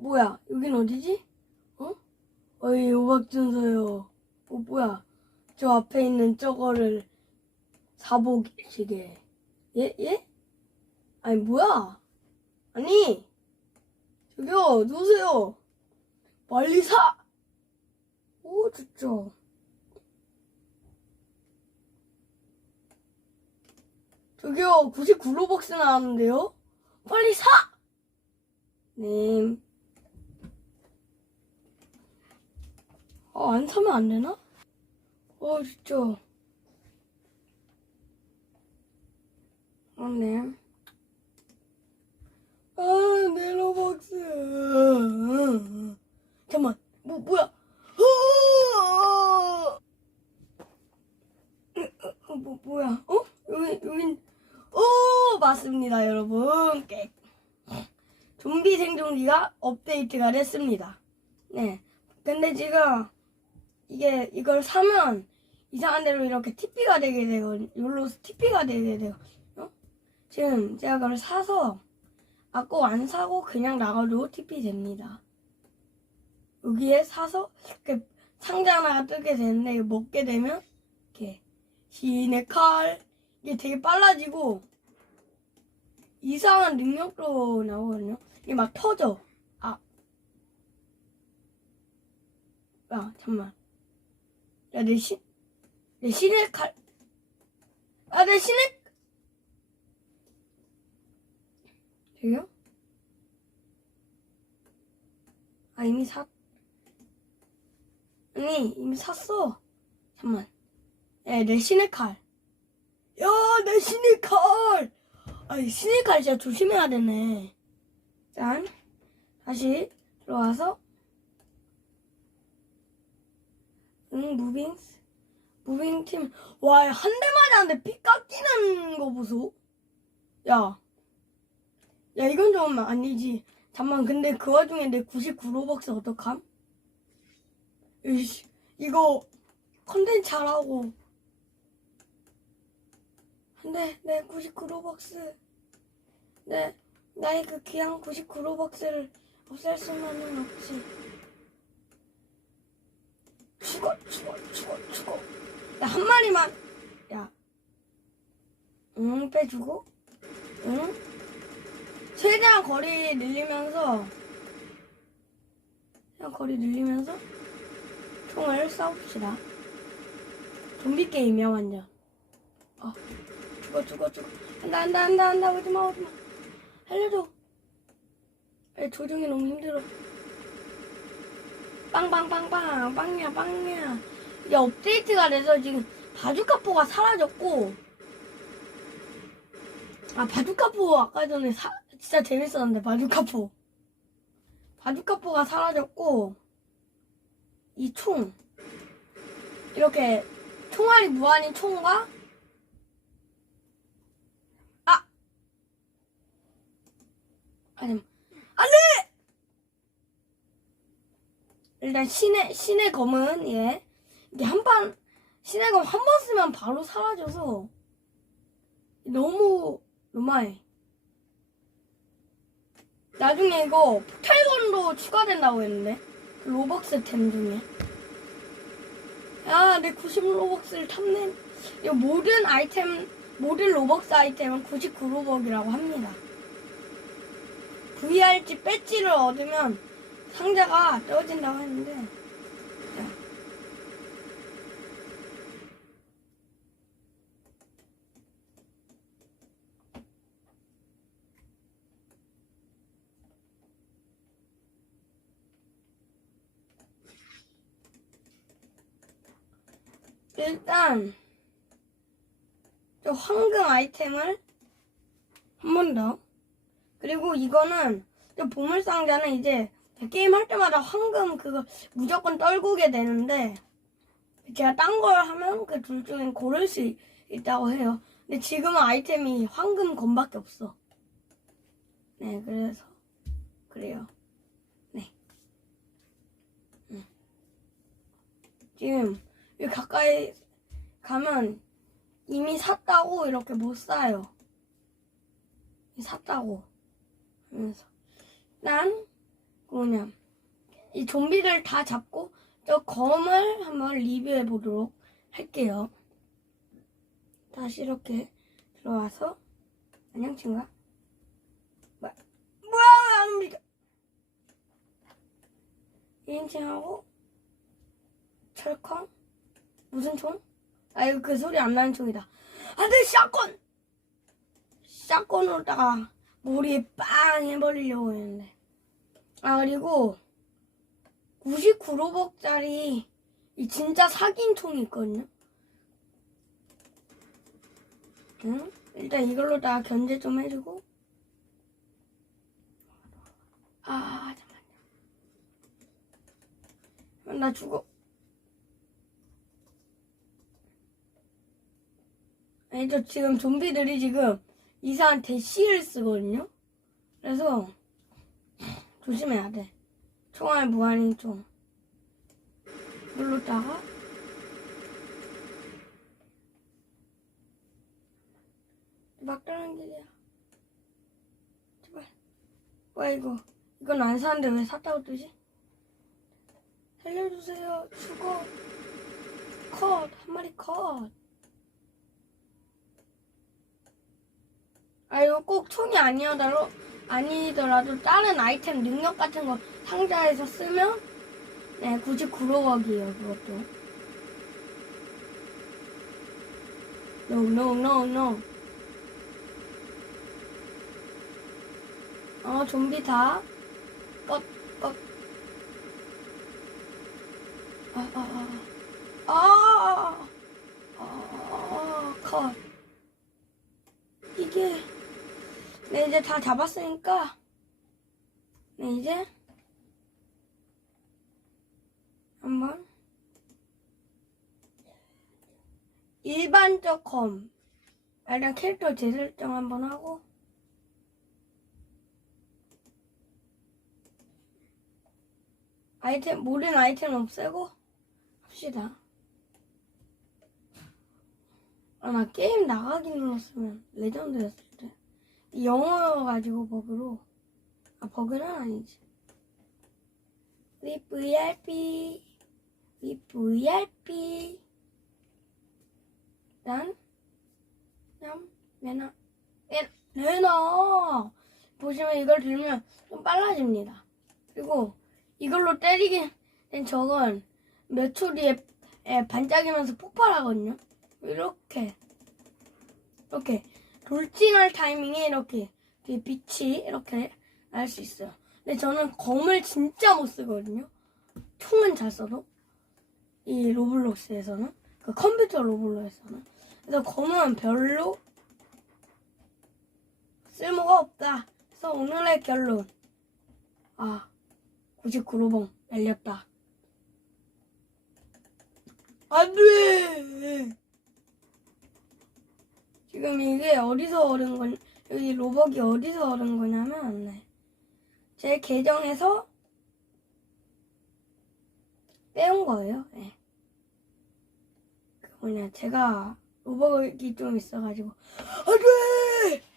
뭐야? 여긴 어디지? 어? 어이, 오박준서요. 어, 뭐야? 저 앞에 있는 저거를 사보시게. 예? 예? 아니, 뭐야? 아니, 저기요, 누구세요? 빨리 사! 오, 좋죠. 저기요, 99로벅스 나왔는데요? 빨리 사! 님. 어, 안 사면 안 되나? 어, 진짜. 아, 네. 아, 내 로벅스. 잠깐만, 뭐, 뭐야? 어, 어, 뭐, 뭐야? 어? 여기, 여긴, 오, 맞습니다, 여러분. 깨. 좀비 생존기가 업데이트가 됐습니다. 네. 근데 지금 이게 이걸 사면 이상한 대로 이렇게 TP가 되게 되고 욜로스 TP가 되게 돼요. 어? 지금 제가 그걸 사서 아꼭 안 사고 그냥 나가도 TP 됩니다. 여기에 사서 이렇게 상자 하나가 뜨게 되는데 이거 먹게 되면 이렇게 신의 칼 이게 되게 빨라지고 이상한 능력도 나오거든요. 이게 막 터져. 아. 야, 잠만. 야, 내 신, 내 신의 칼. 아, 내 신의. 저기요? 아, 이미 샀. 아니, 이미 샀어. 잠만. 야, 내 신의 칼. 야, 내 신의 칼! 아이, 신의 칼 진짜 조심해야 되네. 짠. 다시 들어와서. 응, 무빙. 무빙 팀. 와, 한대 맞았는데 피 깎이는 거 보소. 야. 야, 이건 좀 아니지. 잠만, 근데 그 와중에 내 99로벅스 어떡함? 이씨, 이거 컨텐츠 잘하고. 근데 내 99로벅스. 내, 나의 그 귀한 99로벅스를 없앨 수만은 없지. 죽어, 죽어, 죽어, 죽어. 야, 한 마리만. 야. 응, 빼주고. 응? 최대한 거리 늘리면서. 최대한 거리 늘리면서. 총을 쏴봅시다. 좀비 게임이야, 완전. 어. 죽어, 죽어, 죽어. 안다, 안다, 안다, 안다. 오지마, 오지마. 알려줘. 에, 조종이 너무 힘들어. 빵빵빵빵 빵야 빵야 이제 업데이트가 돼서 지금 바주카포가 사라졌고. 아 바주카포 아까 전에 사, 진짜 재밌었는데 바주카포 바주카포가 사라졌고 이 총. 이렇게 총알이 무한인 총과 아! 아니 안돼! 일단 신의 신의 검은 예 이게 한판 신의 검한 번 쓰면 바로 사라져서 너무 너무해. 나중에 이거 포탈건도 추가된다고 했는데 그 로벅스 템 중에 야내 90 로벅스를 탐낸 이 모든 아이템 모든 로벅스 아이템은 99 로벅이라고 합니다. VRG 배지를 얻으면 상자가 떨어진다고 했는데 일단 저 황금 아이템을 한 번 더. 그리고 이거는 저 보물 상자는 이제 게임 할 때마다 황금 그거 무조건 떨구게 되는데 제가 딴 걸 하면 그 둘 중에 고를 수 있- 있다고 해요. 근데 지금은 아이템이 황금 검밖에 없어. 네, 그래서 그래요. 네. 음. 지금 여기 가까이 가면 이미 샀다고 이렇게 못 사요. 샀다고 하면서 난 뭐냐 이 좀비들 다 잡고 저 검을 한번 리뷰해 보도록 할게요. 다시 이렇게 들어와서 안녕 친구야. 뭐야? 뭐야 안 움직여? 1인칭하고 철컹 무슨 총? 아 이거 그 소리 안 나는 총이다. 안돼 샷건. 샷건으로다가 머리에 빵 해버리려고 했는데. 아 그리고 99로벅짜리 이 진짜 사긴 총이 있거든요. 응? 일단 이걸로 다 견제 좀 해주고. 아 잠깐만. 나 죽어. 아니 저 지금 좀비들이 지금 이상한 대시를 쓰거든요. 그래서 조심해야 돼. 총알 무한인 총. 눌렀다가 막다른 길이야. 제발. 와 이거 이건 안 사는데 왜 샀다고 뜨지? 살려주세요. 죽어. 컷. 한 마리 컷. 아 이거 꼭 총이 아니어도 아니더라도 다른 아이템 능력 같은 거 상자에서 쓰면? 네 99로벅이에요 그것도. No no no no. 어 좀비 다. 껐, 껐. 아, 아, 아, 아, 아, 아, 컷. 이게, 네, 이제 다 잡았으니까, 네, 이제, 한번, 일반적 검. 일단 캐릭터 재설정 한번 하고, 아이템, 모든 아이템 없애고 합시다. 아, 나 게임 나가기 눌렀으면 레전드였을 때. 이 영어여가지고 버그로. 아, 버그는 아니지. We VRP. We VRP. 난, 냠, 매나, 매, 매나. 보시면 이걸 들면 좀 빨라집니다. 그리고 이걸로 때리게 된 적은 몇 초 뒤에 에, 반짝이면서 폭발하거든요. 이렇게 이렇게 돌진할 타이밍에 이렇게 빛이 이렇게 날 수 있어요. 근데 저는 검을 진짜 못 쓰거든요. 총은 잘 써도 이 로블록스에서는 그 컴퓨터 로블록스에서는 그래서 검은 별로 쓸모가 없다. 그래서 오늘의 결론 아 99로봉 날렸다. 안 돼! 지금 이게 어디서 얻은 건, 여기 로벅이 어디서 얻은 거냐면, 네. 제 계정에서 빼온 거예요, 네. 그 뭐냐, 제가 로벅이 좀 있어가지고, 안 돼!